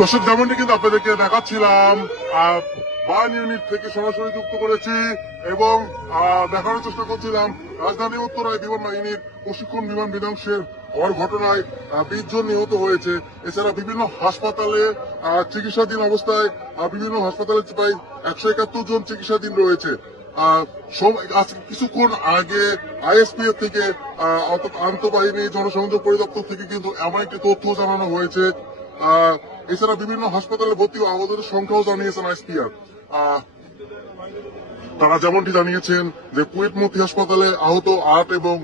দর্শক, যেমনটি কিন্তু আপনাদেরকে দেখাচ্ছিলাম, বার্ন ইউনিট থেকে সরাসরি যুক্ত করেছি এবং দেখানোর চেষ্টা করছিলাম রাজধানী উত্তরায় বিমান বাহিনীর প্রশিক্ষণ বিমান বিধ্বংসের হওয়ার ঘটনায় 20 জন নিহত হয়েছে। এছাড়া বিভিন্ন হাসপাতালে চিকিৎসাধীন অবস্থায় বিভিন্ন হাসপাতালে প্রায় 171 জন চিকিৎসাধীন রয়েছে। কিছুক্ষণ আগে আইএসপিএফ থেকে আন্তঃবাহিনী জনসংযোগ পরিদপ্তর থেকে কিন্তু এমন একটি তথ্য জানানো হয়েছে। এছাড়া বিভিন্ন হাসপাতালে ভর্তি আহতদের সংখ্যাও জানিয়েছেন আইএসপিআর। তারা যেমনটি জানিয়েছেন যে কুয়েট মতি হাসপাতালে আহত 8 এবং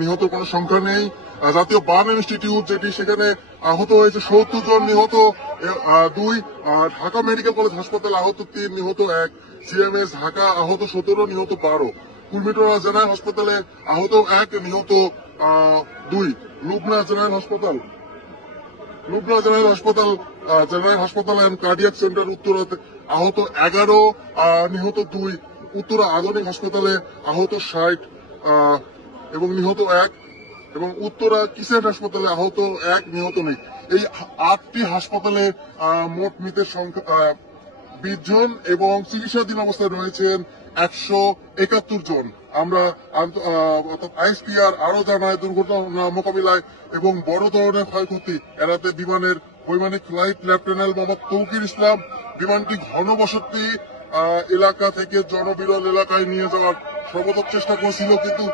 নিহত কোনো সংখ্যা নেই। জাতীয় বার্ন ইনস্টিটিউট যেটি, সেখানে আহত হয়েছে 70 জন, নিহত 2। ঢাকা মেডিকেল কলেজ হাসপাতালে আহত 3, নিহত 1। সিএমএস ঢাকা আহত 17, নিহত 12। কুর্মিটোলা জেনারেল হাসপাতালে আহত 1, নিহত 2। লুবনা জেনারেল হাসপাতাল এন্ড কার্ডিয়াক সেন্টার উত্তরাতে আহত 11, নিহত 2। উত্তরা আধুনিক হাসপাতালে আহত 60 এবং নিহত 1, এবং উত্তরা কিসেট হাসপাতালে আহত 1, নিহত নেই। এই 8টি হাসপাতালে মোট মৃতের সংখ্যা 20 জন এবং চিকিৎসাধীন অবস্থায় রয়েছেন 171 জন। আমরা অর্থাৎ আইএসপিআর আরো জানায় দুর্ঘটনা মোকাবিলায় এবং বড় ধরনের ক্ষয়ক্ষতি এড়াতে বিমানের বৈমানিক ফ্লাইট লেফটেন্যান্ট মোহাম্মদ তৌকির ইসলাম বিমানটি ঘনবসতি এলাকা থেকে জনবিরল এলাকায় নিয়ে যাওয়ার সর্বতক চেষ্টা করেছিল, কিন্তু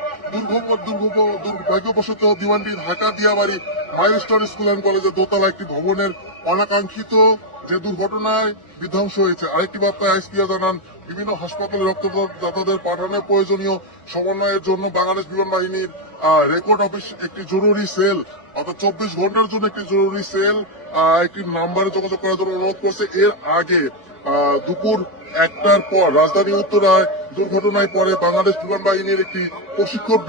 দুর্ভাগ্যবশত বিমানটি Dhaka Diabari milestone school and কলেজের দোতলা একটি ভবনের অনাকাঙ্ক্ষিত যে দুর্ঘটনায় বিধ্বংস হয়েছে। আরেকটি বার্তায় আইএসপিআর জানান, বিভিন্ন হাসপাতালে রক্তদাতাদের পাঠানোর প্রয়োজনীয় সমন্বয়ের জন্য বাংলাদেশ বিমান বাহিনীর রেকর্ড অফিস একটি জরুরি সেল, অর্থাৎ 24 ঘন্টার জন্য একটি জরুরি সেল একটি নাম্বারে যোগাযোগ করার জন্য অনুরোধ করছে। এর আগে দুপুর 1টার পর রাজধানী উত্তরায় দুর্ঘটনায় পরে বাংলাদেশ বিমান বাহিনীর একটি প্রশিক্ষক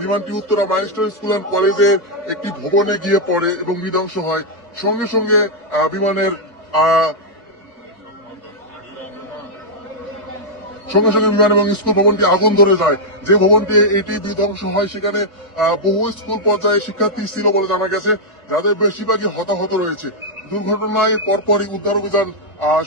বিমানটি উত্তরা মাইলস্টোন স্কুল অ্যান্ড কলেজের একটি ভবনে গিয়ে পড়ে এবং বিধ্বংস হয়। সঙ্গে সঙ্গে বিমান এবং স্কুল ভবনটি আগুন ধরে যায়। যে ভবনটি এটি বিধ্বংস হয় সেখানে বহু স্কুল পর্যায়ে শিক্ষার্থী ছিল বলে জানা গেছে, যাদের বেশিরভাগই হতাহত রয়েছে। দুর্ঘটনায় পরপরই উদ্ধার অভিযান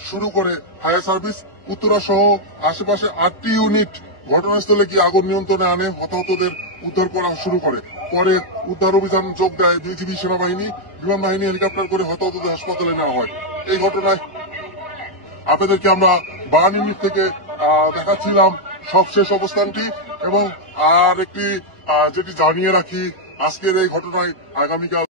শুরু করে ফায়ার সার্ভিস। উত্তরা সহ আশেপাশে 8টি ইউনিট ঘটনাস্থলে গিয়ে আগুন নিয়ন্ত্রণে আনে হতাহতদের উদ্ধার করা শুরু করে। পরে উদ্ধার অভিযান যোগ দেয় বিজিবি, সেনাবাহিনী, বিমান বাহিনী হেলিকপ্টার করে হতাহতদের হাসপাতালে নেওয়া হয়। এই ঘটনায় আপনাদেরকে আমরা বার্ন ইউনিট থেকে দেখাচ্ছিলাম সবশেষ অবস্থানটি, এবং আর একটি যেটি জানিয়ে রাখি, আজকের এই ঘটনায় আগামীকাল